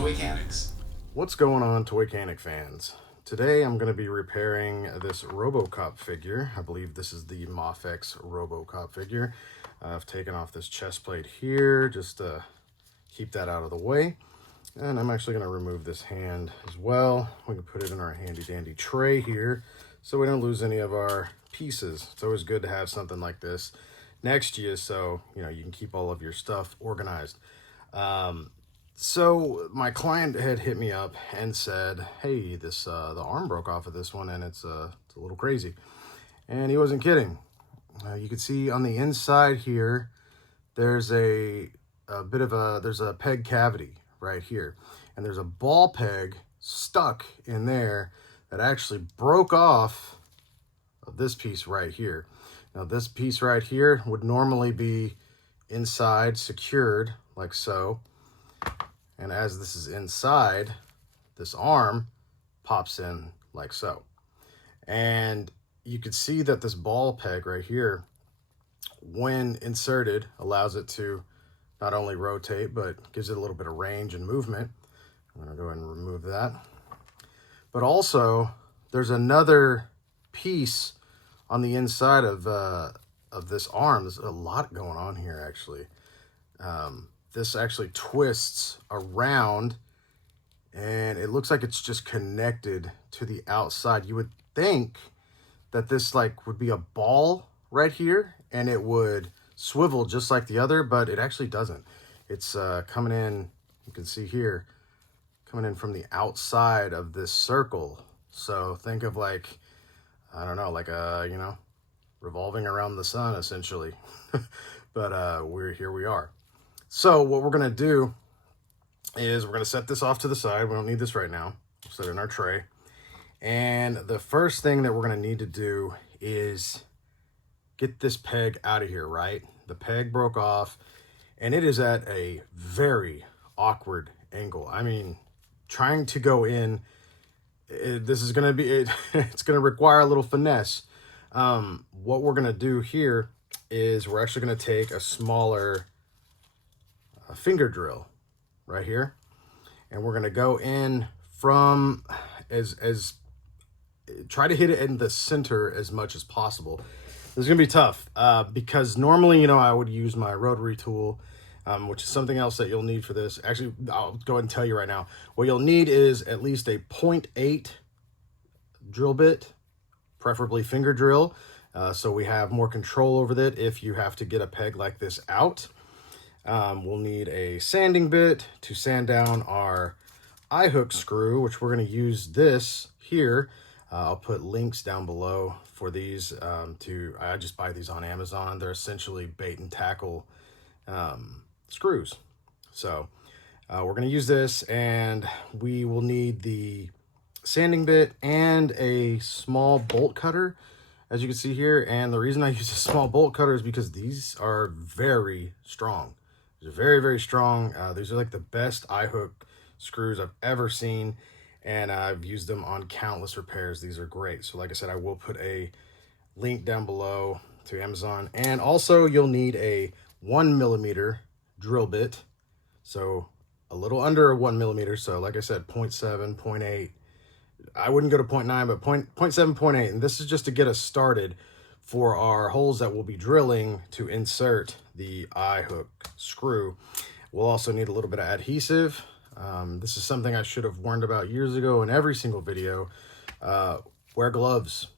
Toychanics. What's going on, Toychanic fans? Today I'm going to be repairing this Robocop figure. I believe this is the Mafex Robocop figure. I've taken off this chest plate here just to keep that out of the way. And I'm actually going to remove this hand as well. We can put it in our handy dandy tray here so we don't lose any of our pieces. It's always good to have something like this next to you so you can keep all of your stuff organized. So my client had hit me up and said, hey, the arm broke off of this one and it's a little crazy. And he wasn't kidding. You can see on the inside here, there's a peg cavity right here. And there's a ball peg stuck in there that actually broke off of this piece right here. Now this piece right here would normally be inside secured like so. And as this is inside, this arm pops in like so. And you can see that this ball peg right here, when inserted, allows it to not only rotate, but gives it a little bit of range and movement. I'm gonna go ahead and remove that. But also, there's another piece on the inside of this arm. There's a lot going on here, actually. This actually twists around and it looks like it's just connected to the outside. You would think that this would be a ball right here and it would swivel just like the other, but it actually doesn't. It's coming in, you can see here, coming in from the outside of this circle. So think of I don't know, revolving around the sun essentially. But here we are. So what we're gonna do is we're gonna set this off to the side. We don't need this right now. We'll set it in our tray. And the first thing that we're gonna need to do is get this peg out of here, right? The peg broke off and it is at a very awkward angle. I mean, trying to go in, this is gonna be, it's gonna require a little finesse. What we're gonna do here is we're actually gonna take a smaller finger drill right here, and we're going to go in from try to hit it in the center as much as possible. This is going to be tough because normally, I would use my rotary tool, which is something else that you'll need for this. Actually, I'll go ahead and tell you right now. What you'll need is at least a 0.8 drill bit, preferably finger drill, so we have more control over it if you have to get a peg like this out. We'll need a sanding bit to sand down our eye hook screw, which we're going to use this here. I'll put links down below for these. I just buy these on Amazon. They're essentially bait and tackle screws. So we're going to use this, and we will need the sanding bit and a small bolt cutter, as you can see here. And the reason I use a small bolt cutter is because these are very strong. They're very, very strong. These are the best eye hook screws I've ever seen, and I've used them on countless repairs. These are great. So like I said, I will put a link down below to Amazon. And also you'll need a 1mm drill bit. So a little under 1mm. So like I said, 0.7, 0.8. I wouldn't go to 0.9, but 0.7, 0.8. And this is just to get us started for our holes that we'll be drilling to insert the eye hook screw. We'll also need a little bit of adhesive. This is something I should have warned about years ago in every single video. Wear gloves.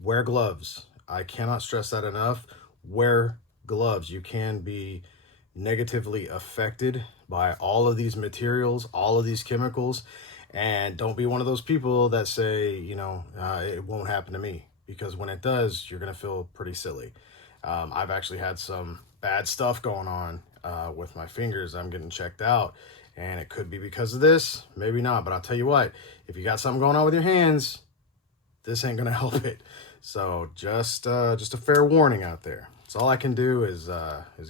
Wear gloves. I cannot stress that enough. Wear gloves. You can be negatively affected by all of these materials, all of these chemicals, and don't be one of those people that say, it won't happen to me. Because when it does, you're going to feel pretty silly. I've actually had some bad stuff going on with my fingers. I'm getting checked out, and it could be because of this, maybe not. But I'll tell you what, if you got something going on with your hands, this ain't going to help it. So just a fair warning out there. That's all I can do is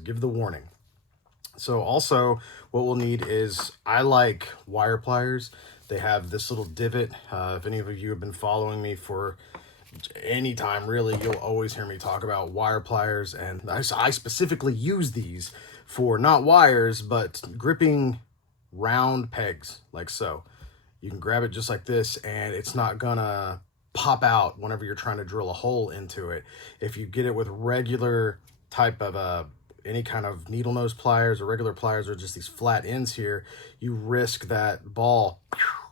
give the warning. So also what we'll need is, I like wire pliers. They have this little divot. If any of you have been following me for anytime really, you'll always hear me talk about wire pliers, and I specifically use these for not wires but gripping round pegs like so. You can grab it just like this, and it's not gonna pop out whenever you're trying to drill a hole into it. If you get it with regular type of any kind of needle nose pliers or regular pliers or just these flat ends here, you risk that ball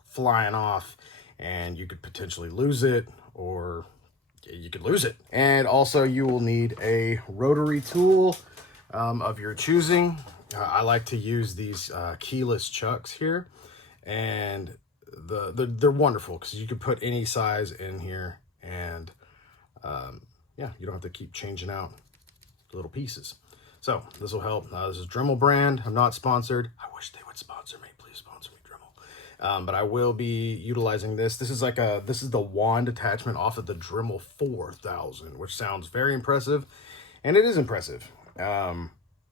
flying off and you could potentially lose it, or you could lose it. And also you will need a rotary tool of your choosing. I like to use these keyless chucks here, and they're wonderful because you can put any size in here, and yeah, you don't have to keep changing out little pieces. So this will help. This is Dremel brand. I'm not sponsored. I wish they would sponsor me. Please sponsor me, Dremel. But I will be utilizing this. This is the wand attachment off of the Dremel 4000, which sounds very impressive, and it is impressive.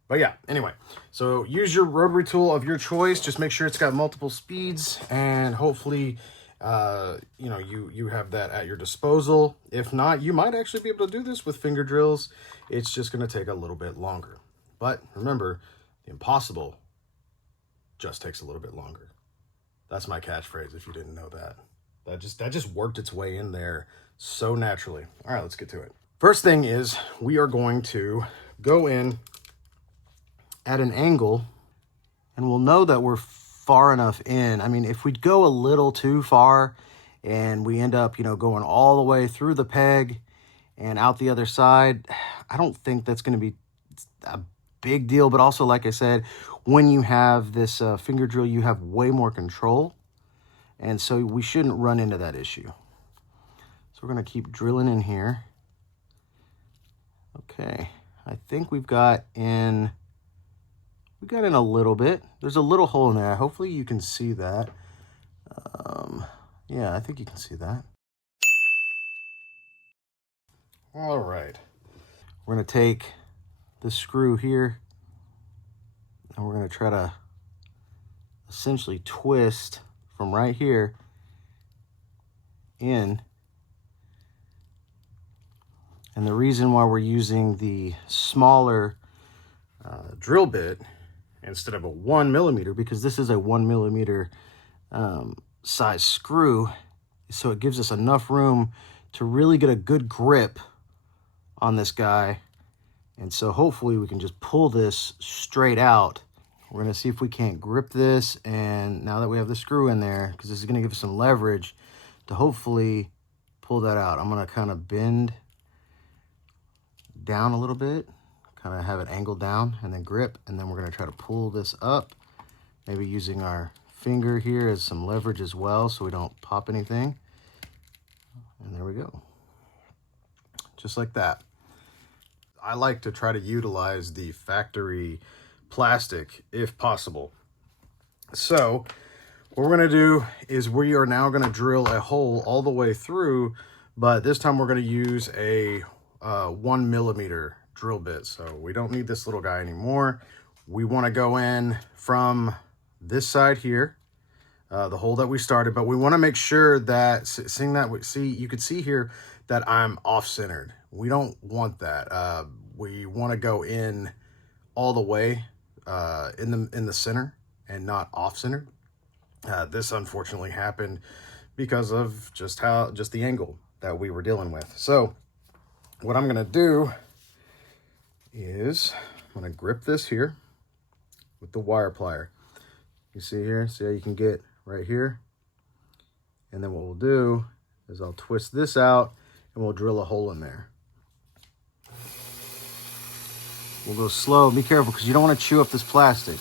But yeah, anyway, so use your rotary tool of your choice. Just make sure it's got multiple speeds, and hopefully you know, you have that at your disposal. If not, you might actually be able to do this with finger drills. It's just going to take a little bit longer. But remember, the impossible just takes a little bit longer. That's my catchphrase, if you didn't know that. That just worked its way in there so naturally. All right, let's get to it. First thing is, we are going to go in at an angle, and we'll know that we're far enough in. I mean, if we go a little too far and we end up, you know, going all the way through the peg and out the other side, I don't think that's going to be a big deal. But also, like I said, when you have this finger drill, you have way more control, and so we shouldn't run into that issue. So we're going to keep drilling in here. Okay, I think we got in a little bit. There's a little hole in there. Hopefully you can see that. Yeah, I think you can see that. All right. We're going to take the screw here, and we're going to try to essentially twist from right here in. And the reason why we're using the smaller drill bit instead of a 1mm, because this is a 1mm size screw, so it gives us enough room to really get a good grip on this guy. And so hopefully we can just pull this straight out. We're going to see if we can't grip this, and now that we have the screw in there, because this is going to give us some leverage to hopefully pull that out. I'm going to kind of bend down a little bit, kind of have it angled down, and then grip, and then we're going to try to pull this up, maybe using our finger here as some leverage as well so we don't pop anything. And there we go, just like that. I like to try to utilize the factory plastic if possible. So what we're going to do is we are now going to drill a hole all the way through, but this time we're going to use a 1mm drill bit. So we don't need this little guy anymore. We want to go in from this side here, the hole that we started, but we want to make sure that, you can see here that I'm off-centered. We don't want that. We want to go in all the way in the center and not off-centered. This unfortunately happened because of just the angle that we were dealing with. So what I'm going to do is I'm going to grip this here with the wire plier. You see here, see how you can get right here? And then what we'll do is I'll twist this out and we'll drill a hole in there. We'll go slow. Be careful because you don't want to chew up this plastic.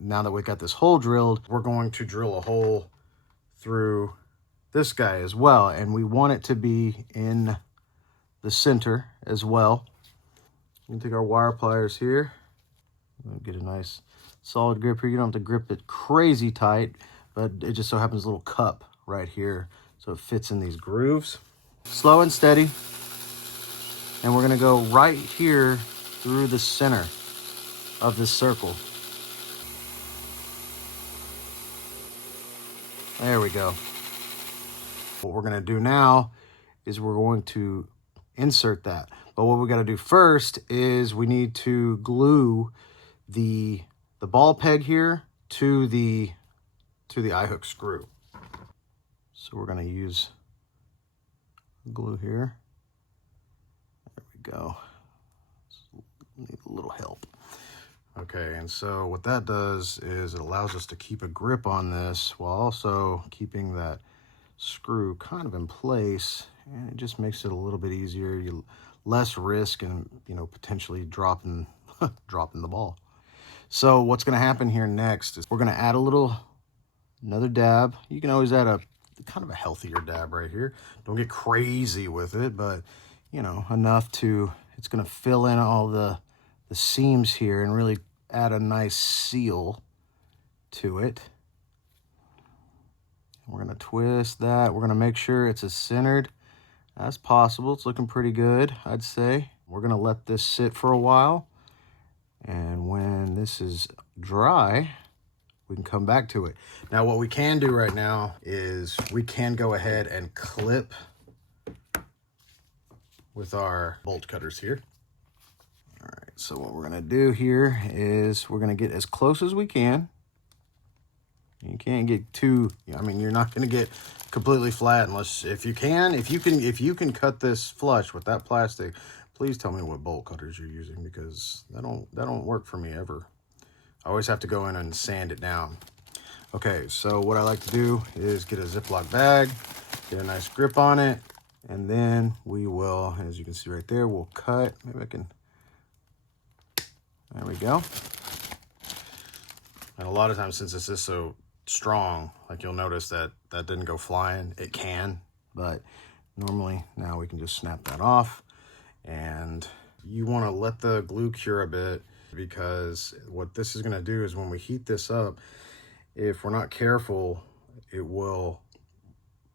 Now that we've got this hole drilled, we're going to drill a hole through this guy as well, and we want it to be in the center as well. We can take our wire pliers here, get a nice solid grip here. You don't have to grip it crazy tight, but it just so happens a little cup right here so it fits in these grooves. Slow and steady, and we're going to go right here through the center of this circle. There we go. What we're gonna do now is we're going to insert that. But what we gotta do first is we need to glue the ball peg here to the eye hook screw. So we're gonna use glue here. There we go. Need a little help. Okay, and so what that does is it allows us to keep a grip on this while also keeping that screw kind of in place, and it just makes it a little bit easier. You less risk and, you know, potentially dropping dropping the ball. So what's going to happen here next is we're going to add another dab. You can always add a kind of a healthier dab right here. Don't get crazy with it, but you know, enough to, it's going to fill in all the seams here and really add a nice seal to it. We're going to twist that. We're going to make sure it's as centered as possible. It's looking pretty good, I'd say. We're going to let this sit for a while. And when this is dry, we can come back to it. Now, what we can do right now is we can go ahead and clip with our bolt cutters here. All right, so what we're going to do here is we're going to get as close as we can. You can't get too, I mean, you're not going to get completely flat unless, if you can cut this flush with that plastic, please tell me what bolt cutters you're using, because that don't work for me ever. I always have to go in and sand it down. Okay, so what I like to do is get a Ziploc bag, get a nice grip on it, and then we will, as you can see right there, we'll cut. Maybe I can, there we go. And a lot of times, since this is so strong, like you'll notice that didn't go flying. It can, but normally now we can just snap that off. And you want to let the glue cure a bit, because what this is going to do is when we heat this up, if we're not careful, it will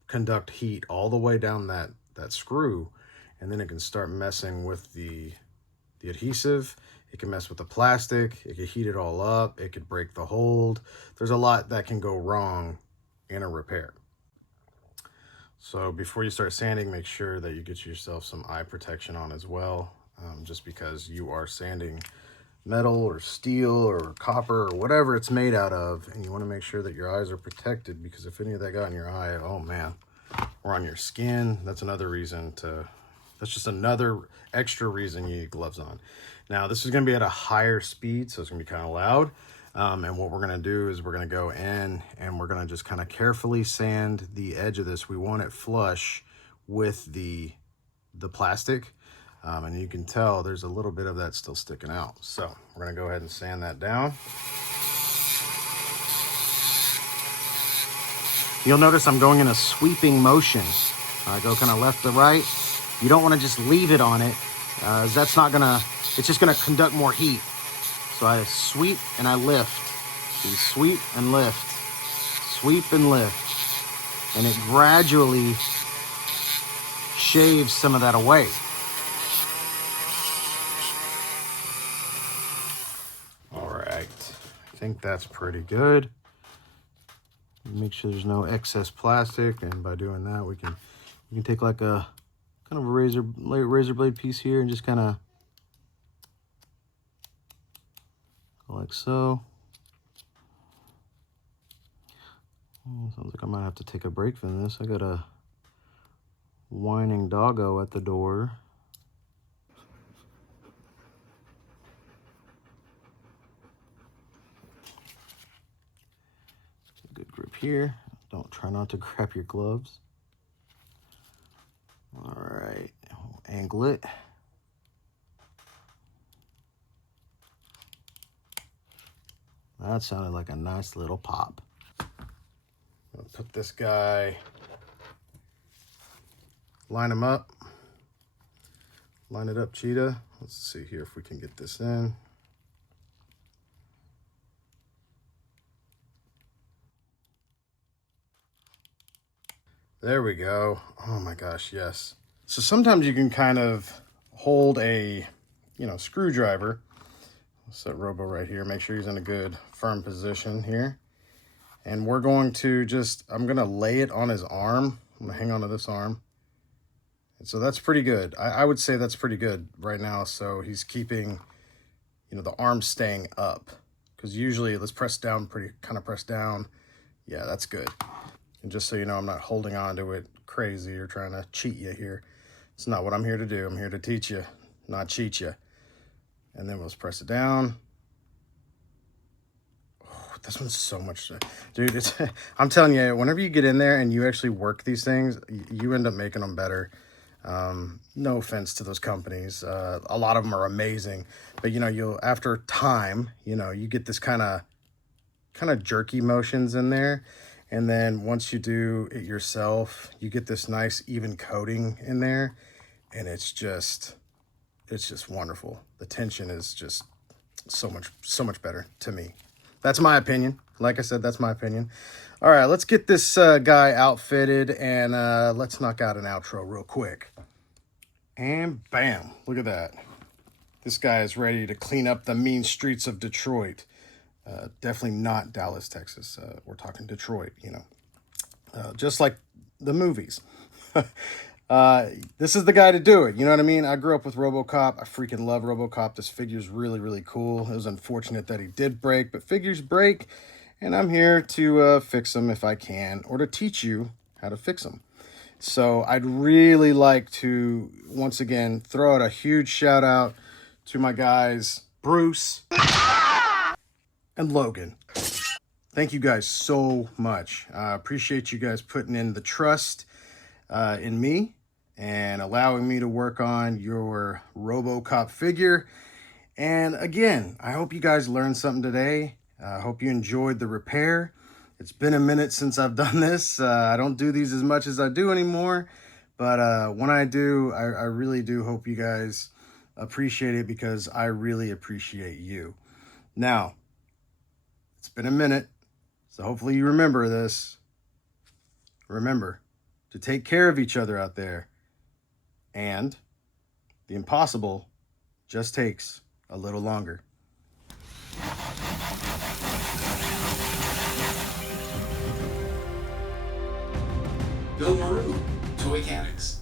conduct heat all the way down that screw, and then it can start messing with the adhesive. It can mess with the plastic. It can heat it all up. It could break the hold. There's a lot that can go wrong in a repair. So before you start sanding, make sure that you get yourself some eye protection on as well, just because you are sanding metal or steel or copper or whatever it's made out of, and you want to make sure that your eyes are protected, because if any of that got in your eye, oh man, or on your skin, that's just another extra reason you need gloves on. Now, this is going to be at a higher speed, so it's going to be kind of loud. And what we're going to do is we're going to go in and we're going to just kind of carefully sand the edge of this. We want it flush with the plastic. And you can tell there's a little bit of that still sticking out. So we're going to go ahead and sand that down. You'll notice I'm going in a sweeping motion. I go kind of left to right. You don't want to just leave it on it. That's not gonna, it's just gonna conduct more heat. So I sweep and I lift. So you sweep and lift, sweep and lift. And it gradually shaves some of that away. All right, I think that's pretty good. Make sure there's no excess plastic, and by doing that, you can take like a kind of a razor blade piece here and just kind of go like so. Sounds like I might have to take a break from this. I got a whining doggo at the door. Good grip here. Try not to grab your gloves. All right, we'll angle it. That sounded like a nice little pop. I'll put this guy, line him up. Line it up, Cheetah. Let's see here if we can get this in. There we go. Oh my gosh, yes. So sometimes you can kind of hold a, screwdriver. I'll set Robo right here. Make sure he's in a good firm position here. And we're going to I'm going to lay it on his arm. I'm going to hang on to this arm. And so that's pretty good. I would say that's pretty good right now. So he's keeping, the arm staying up. Because usually, let's press down, kind of press down. Yeah, that's good. And just so you know, I'm not holding on to it crazy or trying to cheat you here. It's not what I'm here to do. I'm here to teach you, not cheat you. And then we'll just press it down. Oh, this one's so much, dude. I'm telling you, whenever you get in there and you actually work these things, you end up making them better. No offense to those companies. A lot of them are amazing, but you'll, after time, you get this kind of jerky motions in there. And then once you do it yourself, you get this nice even coating in there, and it's just wonderful. The tension is just so much better to me. That's my opinion. Like I said, that's my opinion. All right, let's get this guy outfitted, and let's knock out an outro real quick. And bam, look at that. This guy is ready to clean up the mean streets of Detroit. Definitely not Dallas, Texas. We're talking Detroit, just like the movies. This is the guy to do it. You know what I mean? I grew up with Robocop. I freaking love Robocop. This figure's really, really cool. It was unfortunate that he did break, but figures break, and I'm here to fix them if I can, or to teach you how to fix them. So I'd really like to, once again, throw out a huge shout out to my guys, Bruce and Logan. Thank you guys so much. I appreciate you guys putting in the trust in me and allowing me to work on your Robocop figure. And again, I hope you guys learned something today. I hope you enjoyed the repair. It's been a minute since I've done this. I don't do these as much as I do anymore. But when I do, I really do hope you guys appreciate it, because I really appreciate you. Now, it's been a minute, so hopefully you remember this. Remember to take care of each other out there. And the impossible just takes a little longer. Bill Maru, Toychanics.